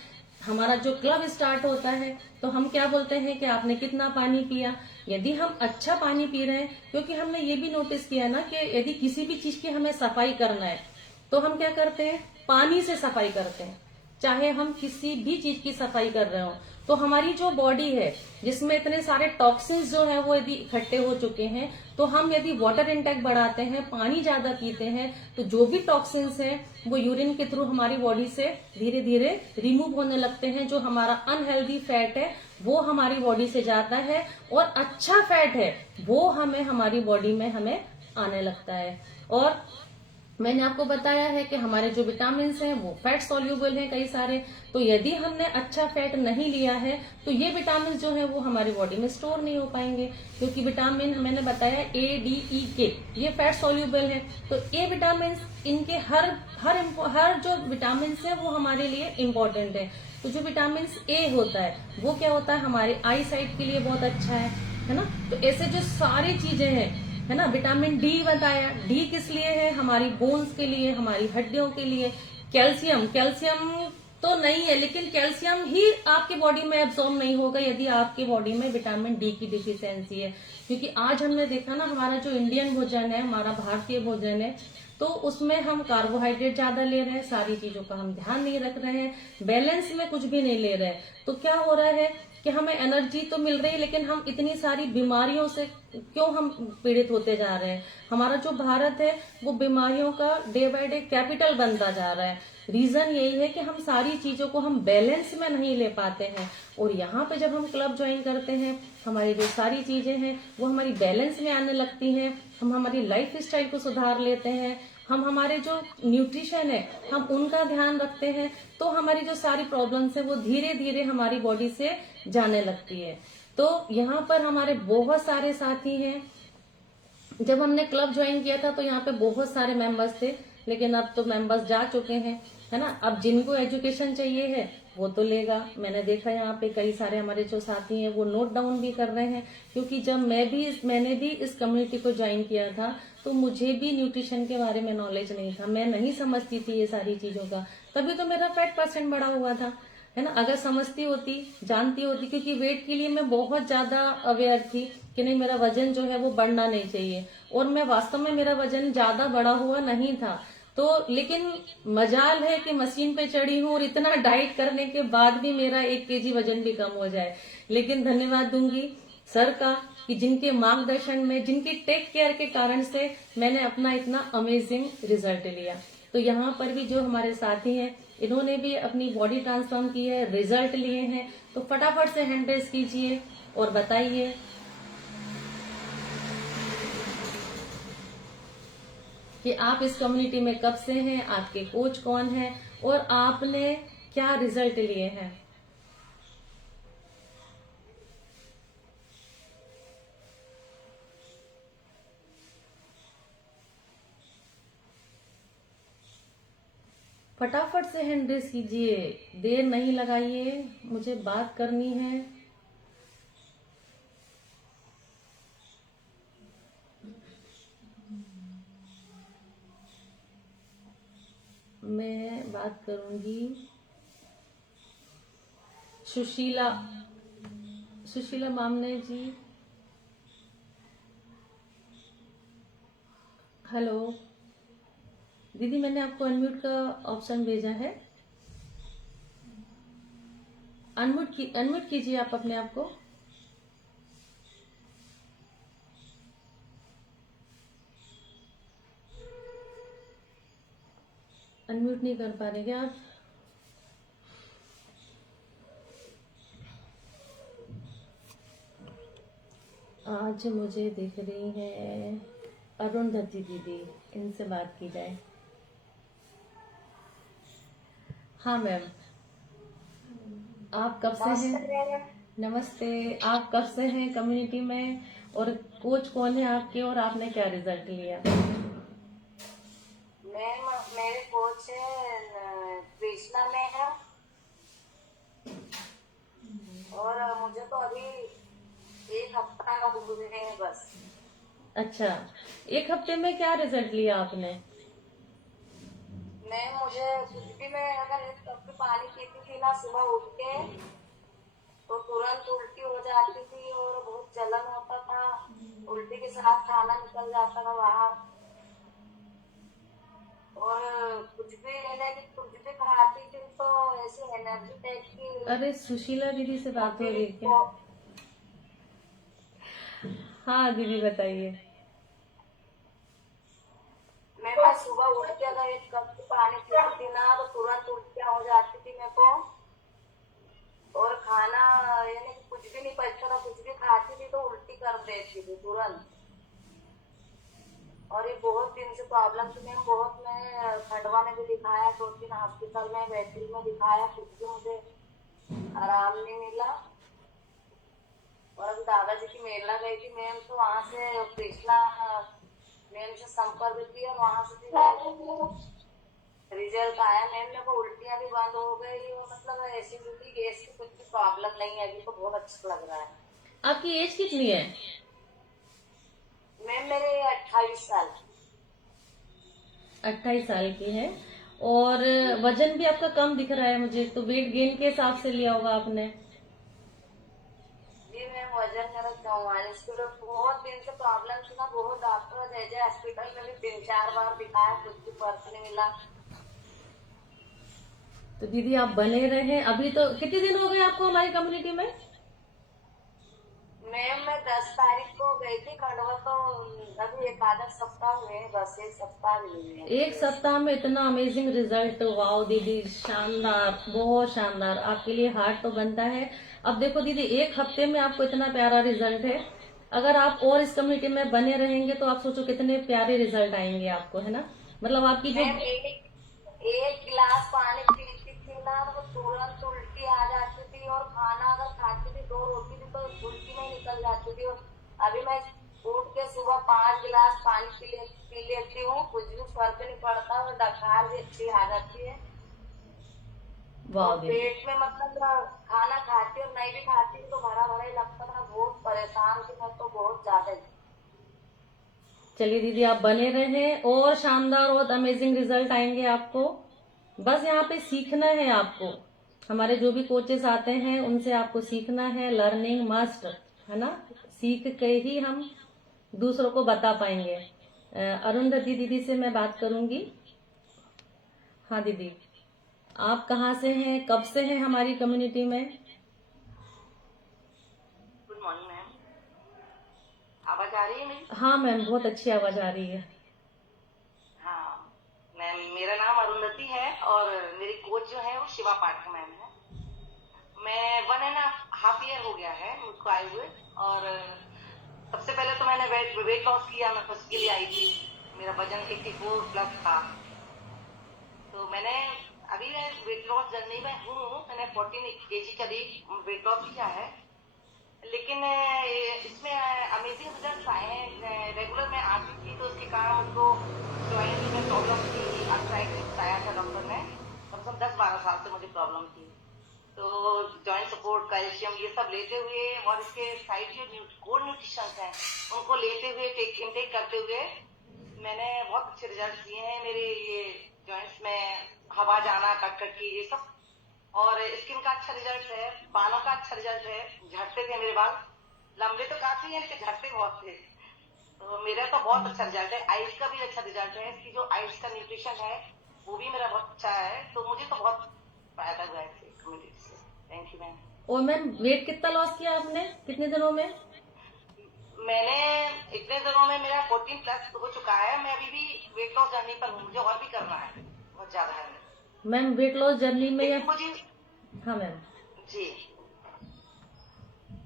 हमारा जो क्लब स्टार्ट होता है तो हम क्या बोलते हैं कि आपने कितना पानी पिया। यदि हम अच्छा पानी पी रहे हैं, क्योंकि हमने ये भी नोटिस किया ना कि यदि किसी भी चीज की हमें सफाई करना है तो हम क्या करते हैं, पानी से सफाई करते हैं। चाहे हम किसी भी चीज की सफाई कर रहे हो, तो हमारी जो बॉडी है जिसमें इतने सारे टॉक्सिन्स जो है वो यदि इकट्ठे हो चुके हैं, तो हम यदि वाटर इंटेक बढ़ाते हैं, पानी ज्यादा पीते हैं, तो जो भी टॉक्सिन्स हैं वो यूरिन के थ्रू हमारी बॉडी से धीरे धीरे रिमूव होने लगते हैं। जो हमारा अनहेल्दी फैट है वो हमारी बॉडी से जाता है, और अच्छा फैट है वो हमें हमारी बॉडी में हमें आने लगता है। और मैंने आपको बताया है कि हमारे जो विटामिन हैं वो फैट सॉल्यूबल हैं कई सारे। तो यदि हमने अच्छा फैट नहीं लिया है तो ये विटामिन जो है वो हमारी बॉडी में स्टोर नहीं हो पाएंगे, क्योंकि विटामिन मैंने बताया ADE के ये फैट सॉल्यूबल है। तो ये विटामिन, इनके हर जो विटामिन है वो हमारे लिए इम्पोर्टेंट है। तो जो विटामिन A होता है वो क्या होता है, हमारे आई साइट के लिए बहुत अच्छा है ना। तो ऐसे जो सारी चीजें हैं, है ना। विटामिन डी बताया, डी किस लिए है, हमारी बोन्स के लिए, हमारी हड्डियों के लिए। कैल्शियम, कैल्शियम तो नहीं है, लेकिन कैल्शियम ही आपके बॉडी में एब्सॉर्ब नहीं होगा यदि आपकी बॉडी में विटामिन डी की डिफिशियंसी है। क्योंकि आज हमने देखा ना, हमारा जो इंडियन भोजन है, हमारा भारतीय भोजन है, तो उसमें हम कार्बोहाइड्रेट ज्यादा ले रहे हैं, सारी चीजों का हम ध्यान नहीं रख रहे हैं, बैलेंस में कुछ भी नहीं ले रहे हैं। तो क्या हो रहा है कि हमें एनर्जी तो मिल रही है, लेकिन हम इतनी सारी बीमारियों से क्यों हम पीड़ित होते जा रहे हैं। हमारा जो भारत है वो बीमारियों का डे बाय डे कैपिटल बनता जा रहा है। रीजन यही है कि हम सारी चीजों को हम बैलेंस में नहीं ले पाते हैं। और यहाँ पे जब हम क्लब ज्वाइन करते हैं, हमारी जो सारी चीजें हैं वो हमारी बैलेंस में आने लगती हैं। हम हमारी लाइफ स्टाइल को सुधार लेते हैं, हम हमारे जो न्यूट्रिशन है हम उनका ध्यान रखते हैं, तो हमारी जो सारी प्रॉब्लम्स है वो धीरे धीरे हमारी बॉडी से जाने लगती है। तो यहाँ पर हमारे बहुत सारे साथी हैं। जब हमने क्लब ज्वाइन किया था तो यहाँ पे बहुत सारे मेंबर्स थे, लेकिन अब तो मेंबर्स जा चुके हैं, है ना। अब जिनको एजुकेशन चाहिए है वो तो लेगा। मैंने देखा यहाँ पे कई सारे हमारे जो साथी हैं वो नोट डाउन भी कर रहे हैं, क्योंकि जब मैंने भी इस कम्युनिटी को ज्वाइन किया था तो मुझे भी न्यूट्रिशन के बारे में नॉलेज नहीं था, मैं नहीं समझती थी ये सारी चीजों का, तभी तो मेरा फैट % बढ़ा हुआ था, है ना। अगर समझती होती, जानती होती, क्योंकि वेट के लिए मैं बहुत ज्यादा अवेयर थी कि नहीं, मेरा वजन जो है वो बढ़ना नहीं चाहिए, और मैं वास्तव में मेरा वजन ज्यादा बढ़ा हुआ नहीं था। तो लेकिन मजाल है कि मशीन पे चढ़ी हूँ और इतना डाइट करने के बाद भी मेरा 1 kg वजन भी कम हो जाए। लेकिन धन्यवाद दूंगी सर का कि जिनके मार्गदर्शन में, जिनके टेक केयर के कारण से मैंने अपना इतना अमेजिंग रिजल्ट लिया। तो यहाँ पर भी जो हमारे साथी हैं इन्होंने भी अपनी बॉडी ट्रांसफॉर्म की है, रिजल्ट लिए हैं। तो फटाफट से हैंड रेज कीजिए और बताइए कि आप इस कम्युनिटी में कब से हैं, आपके कोच कौन है और आपने क्या रिजल्ट लिए हैं। फटाफट से हैंड रेज कीजिए, देर नहीं लगाइए, मुझे बात करनी है। मैं बात करूंगी सुशीला मामने जी। हेलो दीदी, मैंने आपको अनम्यूट का ऑप्शन भेजा है, अनम्यूट कीजिए आप अपने आप को। अनम्यूट नहीं कर पा रहे क्या आप? आज मुझे दिख रही है अरुंधति दीदी, इनसे बात की जाए। हाँ मैम, आप कब से हैं? नमस्ते, आप कब से हैं कम्युनिटी में, और कोच कौन है आपके, और आपने क्या रिजल्ट लिया? मेरे कोच है कृष्णा में है, और मुझे तो अभी 1 हफ्ता का हुए हैं बस। अच्छा, 1 हफ्ते में क्या रिजल्ट लिया आपने? मुझे कुछ भी, मैं अगर 1 कप भी पानी पीती थी ना सुबह उठ के, तो तुरंत उल्टी हो जाती थी और बहुत जलन होता था। उल्टी के साथ खाना निकल जाता था बाहर, और कुछ भी मैंने कि कुछ भी खाती थी तो ऐसी एनर्जी टाइप की। अरे सुशीला दीदी से बात हो रही है क्या? हाँ दीदी बताइए। मैं सुबह उठ के अगर 1 कप पानी पीती थी ना तो तुरंत उल्टियाँ हो जाती थी मेरे को, और खाना यानी कि कुछ भी नहीं पचता था। कुछ भी खाती थी तो उल्टी कर देती थी तुरंत, और ये बहुत दिन से प्रॉब्लम थी मैम। बहुत मैं खंडवा में भी दिखाया, 2-3 हॉस्पिटल में, बैतूल में दिखाया, कुछ भी मुझे आराम नहीं मिला। और अभी दादाजी की मेला गई थी मैम, तो वहां से कृष्णा मैम से संपर्क किया, वहां से भी रिजल्ट आया मैम। मेरे को उल्टियां भी बंद हो गई, और मतलब एसिडिटी गैस की कुछ भी प्रॉब्लम नहीं है अभी, तो बहुत अच्छा लग रहा है। आपकी एज कितनी है? मैम मेरे 28 साल। 28 साल की है, और वजन भी आपका कम दिख रहा है मुझे, तो वेट गेन के हिसाब से लिया होगा आपने। जी मैम, वजन मेरा 44 किलो। बहुत दिन से प्रॉब्लम थी ना, बहुत डॉक्टर जय हॉस्पिटल में भी 3-4 बार दिखाया, कुछ भी फर्क नहीं मिला। तो दीदी आप बने रहे। अभी तो कितने दिन हो गए आपको हमारी कम्युनिटी में? मैम मैं 10 तारीख को गई थी खंडवा, तो अभी 1 आधा सप्ताह हुए हैं, बस 1 सप्ताह भी नहीं है। 1 सप्ताह में इतना अमेजिंग रिजल्ट! वाओ दीदी, शानदार, बहुत शानदार। आपके लिए हार्ट तो बनता है। अब देखो दीदी, 1 हफ्ते में आपको इतना प्यारा रिजल्ट है। अगर आप और इस कम्युनिटी में बने रहेंगे तो आप सोचो कितने प्यारे रिजल्ट आएंगे आपको, है ना। मतलब आपकी जो मैम एक गिलास पानी पीती थी ना तो तुरंत उल्टी आ जाती थी, और खाना अगर खाती थी 2 रोटी भी तो उल्टी में निकल जाती थी। और अभी मैं उठ के सुबह 5 गिलास पानी पी लेती हूँ, कुछ भी फर्क नहीं पड़ता, और डकार भी अच्छी आ जाती है। और वाओ दीदी, पेट में मतलब खाना खाती और नहीं भी खाती तो भरा भरा ही लगता था। बहुत परेशान थी मैं तो, बहुत ज्यादा ही। चलिए दीदी आप बने रहें, और शानदार और अमेजिंग रिजल्ट आएंगे आपको। बस यहाँ पे सीखना है आपको। हमारे जो भी कोचेस आते हैं उनसे आपको सीखना है। लर्निंग मस्ट, है ना। सीख के ही हम दूसरों को बता पाएंगे। अरुंधति दीदी से मैं बात करूंगी। हाँ दीदी, आप कहाँ से हैं, कब से हैं हमारी कम्युनिटी में? गुड मॉर्निंग मैम, आवाज आ रही है मेरी? हाँ मैम, बहुत अच्छी आवाज आ रही है। हाँ मैम, मेरा नाम अरुंधति है, और मेरी कोच जो है वो शिवा पाठक मैम है। मैं 1.5 ईयर हो गया है मुझको आए हुए, और सबसे पहले तो मैंने वेट लॉस किया, मैं उसके लिए आई थी। मेरा वजन 84 प्लस था, तो मैंने अभी वेट लॉस जर्नी में हूँ। मैंने 14 kg करीब वेट लॉस किया है, लेकिन इसमें अमेजिंग रिजल्ट आए हैं। रेगुलर मैं आती थी तो उसके कारण मुझको जॉइंट में प्रॉब्लम थी, आर्थराइटिस बताया था डॉक्टर ने। कम से कम 10-12 साल से मुझे प्रॉब्लम थी, तो जॉइंट सपोर्ट, कैल्शियम ये सब लेते हुए, और इसके साइड जो कोर न्यूट्रिशन हैं उनको लेते हुए, इनटेक करते हुए मैंने बहुत अच्छे रिजल्ट दिए हैं। मेरे ये जॉइंट्स में हवा जाना, कट की ये सब, और स्किन का अच्छा रिजल्ट है, बालों का अच्छा रिजल्ट है। झड़ते थे मेरे बाल, लंबे तो काफी है लेकिन झड़ते बहुत थे, तो मेरा तो बहुत अच्छा रिजल्ट है। आइस का भी अच्छा रिजल्ट है, इसकी जो आइस का न्यूट्रिशन है वो भी मेरा बहुत अच्छा है, तो मुझे तो बहुत फायदा हुआ है इससे, कम्युनिटी से। Thank you ma'am. और मैम वेट कितना लॉस किया आपने, कितने दिनों में? मैंने इतने दिनों में मेरा 14 प्लस हो चुका है। मैं अभी भी वेट लॉस जर्नी पर हूँ, मुझे और भी करना है। बहुत ज्यादा है। मैम वेट लॉस जर्नी में या लेकिन मुझे हाँ मैम जी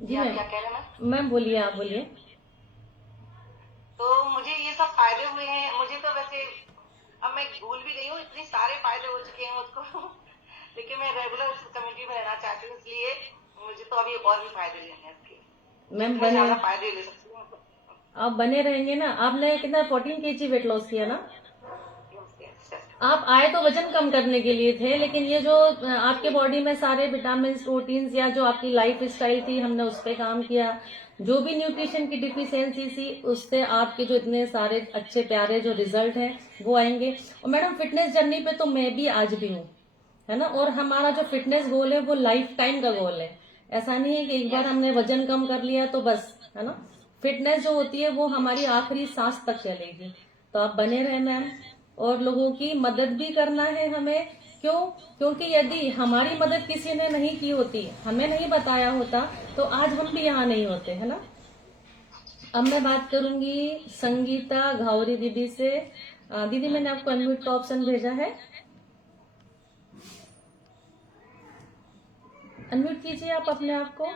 जी आप मैम क्या कह रहे हैं मैम? मैम बोलिए आप बोलिए। तो मुझे ये सब फायदे हुए हैं। मुझे तो वैसे अब मैं भूल भी गई हूँ, इतने सारे फायदे हो चुके हैं मुझको लेकिन मैं रेगुलर इस कम्युनिटी में रहना चाहती हूँ, इसलिए मुझे तो अभी और भी फायदे लेने हैं इसके, मैम जितने बने ज्यादा फायदे ले सकती हूँ। आप बने रहेंगे ना। आपने कितना 14 केजी वेट लॉस किया ना। आप आए तो वजन कम करने के लिए थे, लेकिन ये जो आपके बॉडी में सारे विटामिन प्रोटीन्स या जो आपकी लाइफ स्टाइल थी हमने उस पर काम किया। जो भी न्यूट्रिशन की डिफिशियंसी थी उससे आपके जो इतने सारे अच्छे प्यारे जो रिजल्ट हैं वो आएंगे। और मैडम फिटनेस जर्नी पे तो मैं भी आज भी हूँ, है ना। और हमारा जो फिटनेस गोल है वो लाइफ टाइम का गोल है। ऐसा नहीं है कि एक बार हमने वजन कम कर लिया तो बस, है ना। फिटनेस जो होती है वो हमारी आखिरी सांस तक चलेगी। तो आप बने रहे मैम, और लोगों की मदद भी करना है हमें। क्यों? क्योंकि यदि हमारी मदद किसी ने नहीं की होती, हमें नहीं बताया होता, तो आज हम भी यहाँ नहीं होते, है ना। अब मैं बात करूंगी संगीता घावरी दीदी से। दीदी मैंने आपको अनम्यूट का ऑप्शन भेजा है, अनम्यूट कीजिए आप अपने आप को।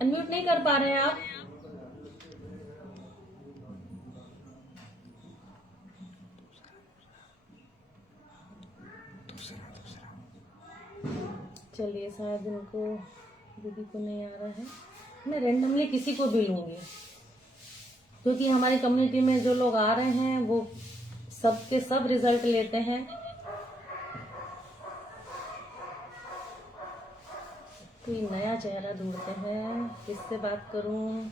अनम्यूट नहीं कर पा रहे हैं आप। चलिए शायद इनको, दीदी को नहीं आ रहा है। मैं रेंडमली किसी को भी लूंगी, क्योंकि हमारी कम्युनिटी में जो लोग आ रहे हैं वो सबके सब रिजल्ट लेते हैं। कोई नया चेहरा ढूंढते हैं, किससे बात करूं।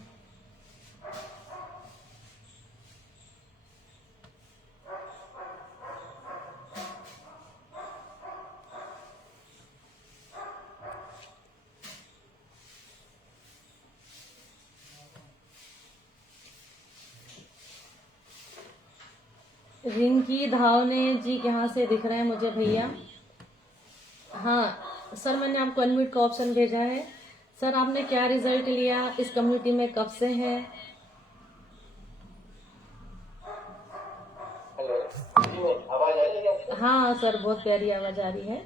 रिंकी धावने जी कहाँ से दिख रहे हैं मुझे भैया। हाँ सर, मैंने आपको अनम्यूट का ऑप्शन भेजा है। सर आपने क्या रिजल्ट लिया, इस कम्युनिटी में कब से हैं? हेलो जी मैम, आवाज आ रही है आपको? हाँ सर, बहुत प्यारी आवाज आ रही है।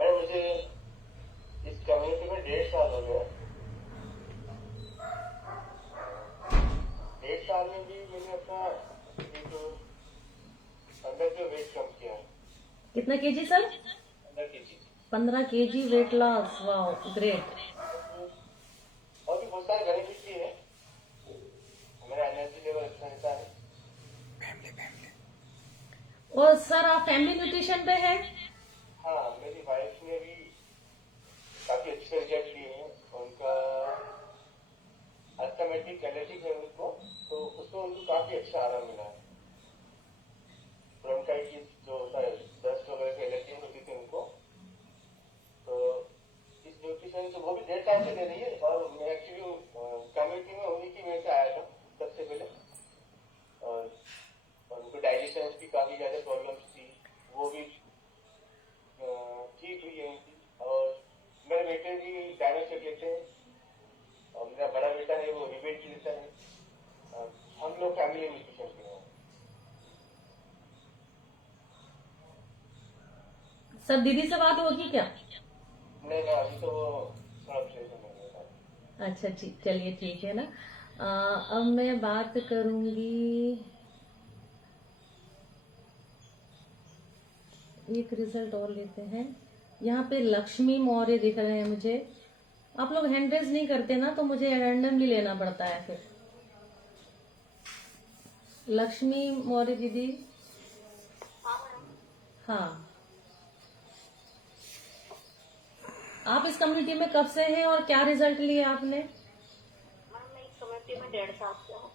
मैम मुझे इस कम्युनिटी में 1.5 साल हो गया। 1.5 साल में भी मैंने अपना एक अंदर जो वेट कम किया है। कितना KG sir? 15 KG. 15 KG weight loss, wow great. और भी बहुत सारे बेनिफिट भी है। मेरा एनर्जी लेवल अच्छा रहता है। और सर आप फैमिली न्यूट्रिशन पे हैं? हाँ, मेरी वाइफ ने भी काफी अच्छे रिजल्ट लिए हैं। उनका अस्थमेटिक एलर्जी है उनको, तो उसमें उनको काफी अच्छा आराम मिला है। ब्रोंकाइटिस जो होता है, डस्ट वगैरह की एलर्जी होती थी उनको, तो इस न्यूट्रिशन से वो भी 1.5 साल से ले रही है। और मैं एक्चुअली कम्युनिटी में उन्हीं की वजह से आया था सबसे पहले। और उनको डाइजेशन की काफी ज्यादा प्रॉब्लम्स थी, वो भी ठीक हुई है उनकी। और मेरे बेटे भी डायनाचेक लेते हैं, और मेरा बड़ा बेटा है वो रिबेट की लेता है। हम लोग फैमिली न्यूट्रिशन के हैं। सर दीदी से बात होगी क्या? नहीं नहीं, अभी तो वो थोड़ा ऑब्जर्वेशन नहीं होता। अच्छा ठीक, चलिए ठीक है ना। अब मैं बात करूंगी, एक रिजल्ट और लेते हैं। यहाँ पे लक्ष्मी मौर्य दिख रहे हैं मुझे। आप लोग हैंड रेज नहीं करते ना, तो मुझे रैंडमली लेना पड़ता है फिर। लक्ष्मी मौर्य दीदी, हाँ। आप इस कम्युनिटी में कब से हैं और क्या रिजल्ट लिए आपने? मैम मैं इस कम्युनिटी में 1.5 साल से हूँ,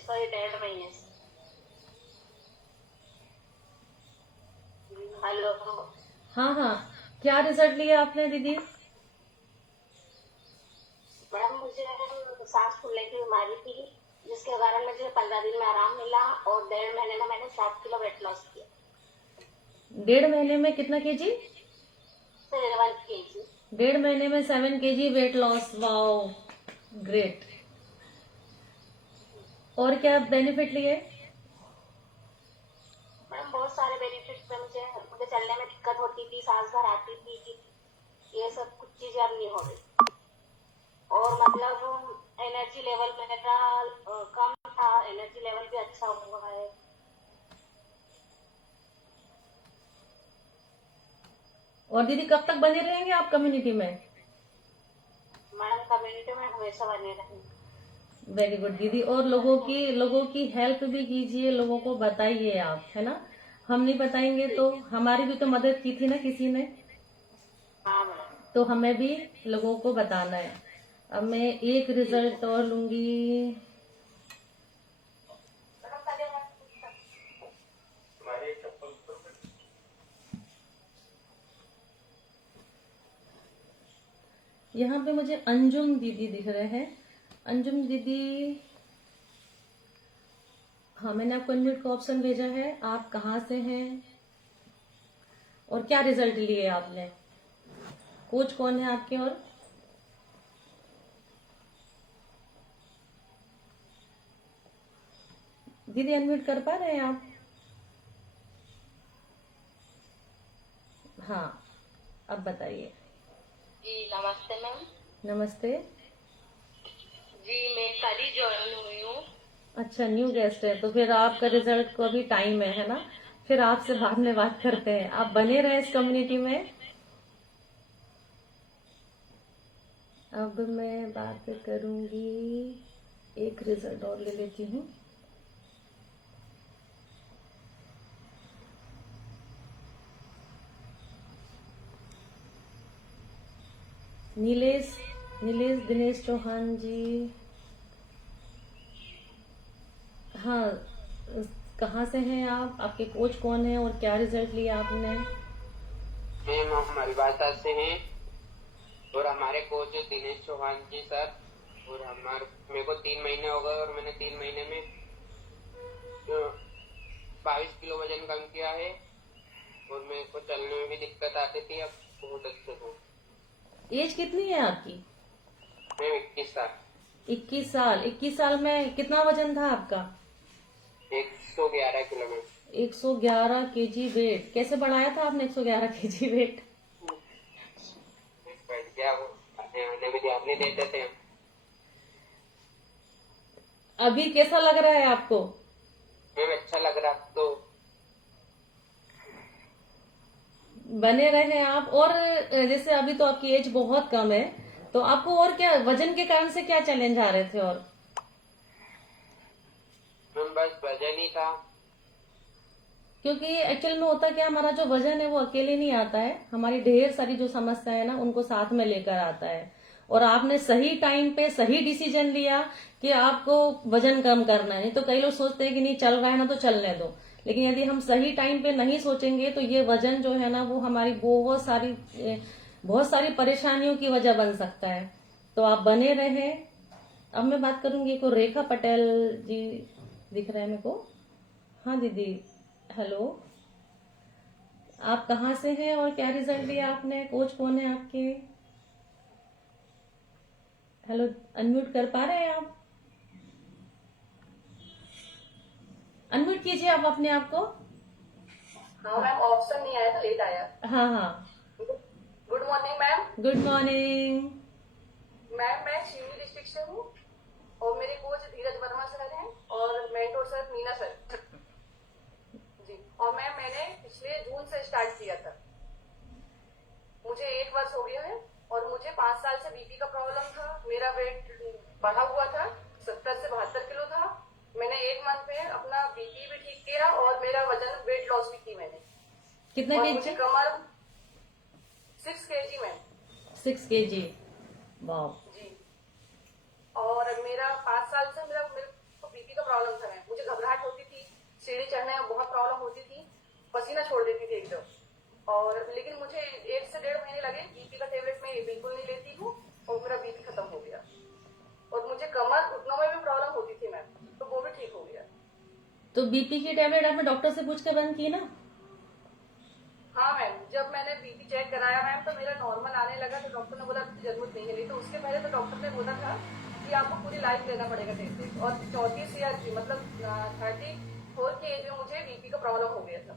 सॉरी 1.5 महीने से। हेलो, हाँ हाँ, क्या रिजल्ट लिया आपने दीदी? मैडम मुझे सांस फूलने की बीमारी थी, जिसके कारण मुझे 15 दिन में आराम मिला, और 1.5 महीने में मैंने 7 किलो वेट लॉस किया। 1.5 महीने में कितना केजी? 7 kg। 1.5 महीने में 7 KG weight loss, wow great. और क्या बेनिफिट लिए? मैडम बहुत सारे बेनिफिट्स थे। मुझे मुझे चलने में दिक्कत होती थी, सांस भर आती थी, ये सब कुछ चीजें अब नहीं हो रही। और मतलब एनर्जी लेवल मेरा कम था, एनर्जी लेवल भी अच्छा हुआ है। और दीदी कब तक बने रहेंगे आप कम्युनिटी में? मैडम कम्युनिटी में हमेशा बने रहेंगे। वेरी गुड दीदी। और लोगों की हेल्प भी कीजिए, लोगों को बताइए आप, है ना। हम नहीं बताएंगे तो हमारी भी तो मदद की थी ना किसी ने, हाँ मैडम। तो हमें भी लोगों को बताना है। अब मैं एक रिजल्ट और लूंगी। हमारे एक चप्पल यहाँ पे मुझे अंजुम दीदी दिख रहे हैं। अंजुम दीदी, हाँ मैंने आपको अनम्यूट का ऑप्शन भेजा है। आप कहाँ से हैं और क्या रिजल्ट लिए आपने? कोच कौन है आपके? और दीदी अनम्यूट कर पा रहे हैं आप? हाँ, अब बताइए। जी नमस्ते मैम। नमस्ते। जी मैं कल ही ज्वाइन हुई हूँ। अच्छा, न्यू गेस्ट है तो फिर आपका रिजल्ट को अभी टाइम है ना। फिर आपसे बाद में बात करते हैं। आप बने रहे इस कम्युनिटी में। अब मैं बात करूंगी, एक रिजल्ट और ले लेती हूँ। नीलेश दिनेश चौहान जी, हाँ कहाँ से हैं आप? आपके कोच कौन है और क्या रिजल्ट लिया आपने? मैम हम अलवासा से हैं और हमारे कोच है दिनेश चौहान जी सर। और मेरे को 3 महीने हो गए और मैंने 3 महीने में 22 किलो वजन कम किया है और मेरे को चलने में भी दिक्कत आती थी, अब बहुत अच्छे हूँ। एज कितनी है आपकी? मैं 21 साल। 21 साल। 21 साल में कितना वजन था आपका? 111 किलो में। 111 केजी वेट। कैसे बढ़ाया था आपने 111 केजी वेट? क्या वो आने में ध्यान नहीं देते थे। अभी कैसा लग रहा है आपको? मैम अच्छा लग रहा तो। बने रहे आप। और जैसे अभी तो आपकी एज बहुत कम है, तो आपको और क्या वजन के कारण से क्या चैलेंज आ रहे थे? और मैम बस वजन ही था। क्योंकि एक्चुअल में होता क्या, हमारा जो वजन है वो अकेले नहीं आता है, हमारी ढेर सारी जो समस्या है ना उनको साथ में लेकर आता है। और आपने सही टाइम पे सही डिसीजन लिया कि आपको वजन कम करना है। नहीं तो कई लोग सोचते हैं कि नहीं चल रहा है ना तो चलने दो, लेकिन यदि हम सही टाइम पे नहीं सोचेंगे तो ये वजन जो है ना वो हमारी बहुत सारी परेशानियों की वजह बन सकता है। तो आप बने रहे। अब मैं बात करूंगी को रेखा पटेल जी दिख रहे हैं मेरे को। हाँ दीदी, हेलो, आप कहाँ से हैं और क्या रिजल्ट लिया आपने? कोच कौन है आपके? हेलो, अनम्यूट कर पा रहे हैं आप? अनम्यूट कीजिए आप अपने आप को। हाँ मैम, ऑप्शन नहीं आया था, लेट आया। हाँ हाँ, good morning ma'am. Good morning. Ma'am मैं शिवनी डिस्ट्रिक्ट से हूँ और मेरे कोच धीरज वर्मा सर हैं और मेंटोर सर मीना सर जी। और मैम मैंने पिछले जून से स्टार्ट किया था। मुझे 1 वर्ष हो गया है और मुझे 5 साल से बीपी का प्रॉब्लम था। मेरा वेट बढ़ा हुआ था, 70 से 72 किलो था। मैंने 1 मंथ में अपना बीपी भी ठीक किया और मेरा वजन वेट लॉस भी की मैंने। कितना और केजी? मुझे कमर 6 kg मैम। 6 केजी, वाह। जी। और मेरा 5 साल से मेरे को बीपी का प्रॉब्लम था मैम। मुझे घबराहट होती थी, सीढ़ी चढ़ने में बहुत प्रॉब्लम होती थी, पसीना छोड़ देती थी एकदम। और लेकिन मुझे 1 से 1.5 महीने लगे। बीपी का टेबलेट मैं बिल्कुल नहीं लेती हूँ और मेरा बीपी खत्म हो गया। और मुझे कमर घुटनों में भी प्रॉब्लम होती थी मैम, तो वो भी ठीक हो गया। तो बीपी की टेबलेट आपने डॉक्टर से पूछ कर बंद की ना? हाँ मैम, जब मैंने बीपी चेक कराया मैम तो मेरा नॉर्मल आने लगा तो डॉक्टर ने बोला आपकी जरूरत नहीं है। नहीं तो उसके पहले तो डॉक्टर ने बोला था कि आपको पूरी लाइफ लेना पड़ेगा टेस्ट। और 34 ईयर की मतलब 34 की एज में मुझे बीपी का प्रॉब्लम हो गया था।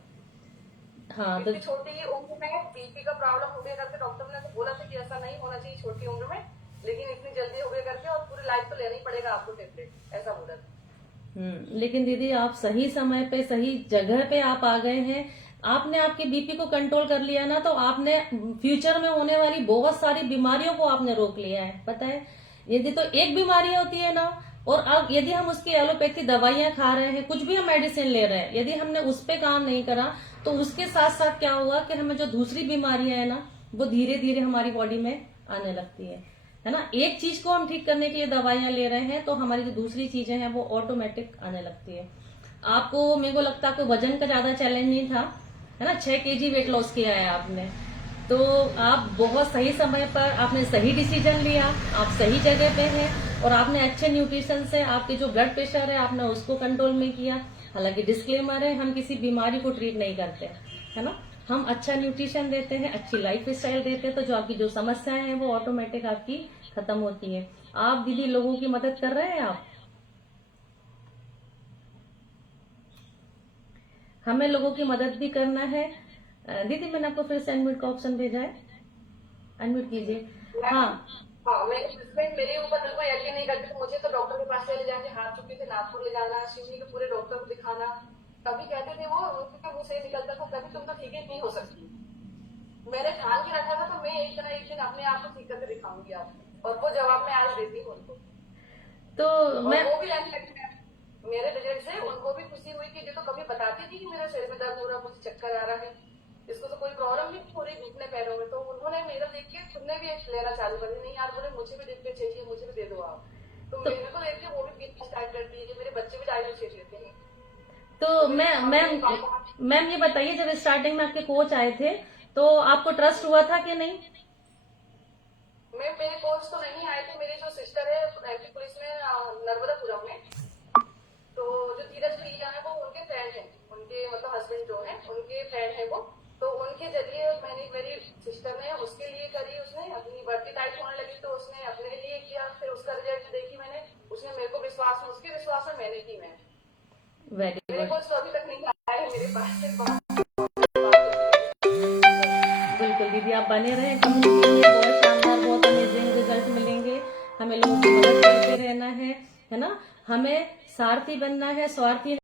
हाँ, तो इतनी छोटी उम्र में बीपी का प्रॉब्लम हो गया करके डॉक्टर ने तो बोला था कि ऐसा नहीं होना चाहिए छोटी उम्र में, लेकिन इतनी जल्दी हो गया करके और पूरी लाइफ तो लेना ही पड़ेगा आपको टेबलेट, ऐसा बोला था। लेकिन दीदी आप सही समय पे सही जगह पे आप आ गए हैं। आपने आपके बीपी को कंट्रोल कर लिया ना, तो आपने फ्यूचर में होने वाली बहुत सारी बीमारियों को आपने रोक लिया है। पता है, यदि तो एक बीमारी होती है ना, और अब यदि हम उसकी एलोपैथी दवाइयां खा रहे हैं, कुछ भी हम मेडिसिन ले रहे हैं, यदि हमने उस पे काम नहीं करा तो उसके साथ साथ क्या हुआ कि हमें जो दूसरी बीमारियां है ना, वो धीरे धीरे हमारी बॉडी में आने लगती है ना। एक चीज को हम ठीक करने के लिए दवाइयां ले रहे हैं तो हमारी जो दूसरी चीजें हैं वो ऑटोमेटिक आने लगती है। आपको, मेरे को लगता है कि वजन का ज्यादा चैलेंज नहीं था, है ना। 6 kg वेट लॉस किया है आपने, तो आप बहुत सही समय पर आपने सही डिसीजन लिया, आप सही जगह पे हैं, और आपने अच्छे न्यूट्रिशन से आपके जो ब्लड प्रेशर है आपने उसको कंट्रोल में किया। हालांकि डिस्क्लेमर है, हम किसी बीमारी को ट्रीट नहीं करते, है ना। हम अच्छा न्यूट्रिशन देते हैं, अच्छी लाइफ स्टाइल देते हैं, तो जो आपकी जो समस्याएं हैं वो ऑटोमेटिक आपकी खत्म होती है। आप दीदी लोगों की मदद कर रहे हैं आप, हमें लोगों की मदद भी करना है। दीदी मैंने आपको फिर से अनम्यूट का ऑप्शन भेजा है, अनम्यूट कीजिए। हाँ, मेरे हस्बैंड मेरे ऊपर बिल्कुल यकीन नहीं करते थे। मुझे तो डॉक्टर के पास ले जाके हाथ चुके थे, नागपुर ले जाना, शिवनी के पूरे डॉक्टर को दिखाना। कभी कहते थे वो, उनके मुंह से निकलता था कभी तुम तो ठीक ही नहीं हो सकती। मैंने ठान के रखा था तो मैं एक दिन अपने आप को ठीक करके दिखाऊंगी आपको, और वो जवाब मैं आज देती हूँ उनको। तो मैं, वो भी रहने लगी मेरे रिजल्ट से, उनको भी खुशी हुई कि ये तो कभी बताती थी कि मेरे सिर में दर्द हो रहा, मुझे चक्कर आ रहा है, इसको तो कोई प्रॉब्लम नहीं हो रही घुटने पैरों में। तो उन्होंने मेरा देख के खुद ने भी एक लेना चालू कर दी। नहीं यार, बोले मुझे भी टेबलेट चाहिए, मुझे भी दे दो आप। तो मेरे को देख के वो भी पीना स्टार्ट कर दी। मेरे बच्चे भी डायलिसिस ले लेते हैं। तो मैम ये बताइए, जब स्टार्टिंग में आपके कोच आए थे तो आपको ट्रस्ट हुआ था कि नहीं? मेरे कोच तो नहीं आए थे, मेरी जो सिस्टर है एमपी पुलिस में नर्मदापुरम में, तो जो धीरज भैया है वो उनके फ्रेंड है, उनके मतलब हस्बैंड जो है उनके फ्रेंड है वो। तो उनके जरिए मैंने, मेरी सिस्टर ने उसके लिए करी, उसने अपनी बढ़ती टाइट होने लगी तो उसने अपने लिए किया, फिर उसका रिजल्ट देखी मैंने, उसने मेरे को विश्वास में, उसके विश्वास में मैंने की। मैं मेरे कोच तो अभी तक नहीं आया है मेरे पास। बिल्कुल दीदी, आप बने रहें कम्युनिटी में, बहुत शानदार, बहुत अमेजिंग रिजल्ट मिलेंगे। हमें लोगों की मदद करते रहना है ना। हमें सारथी बनना है, स्वार्थी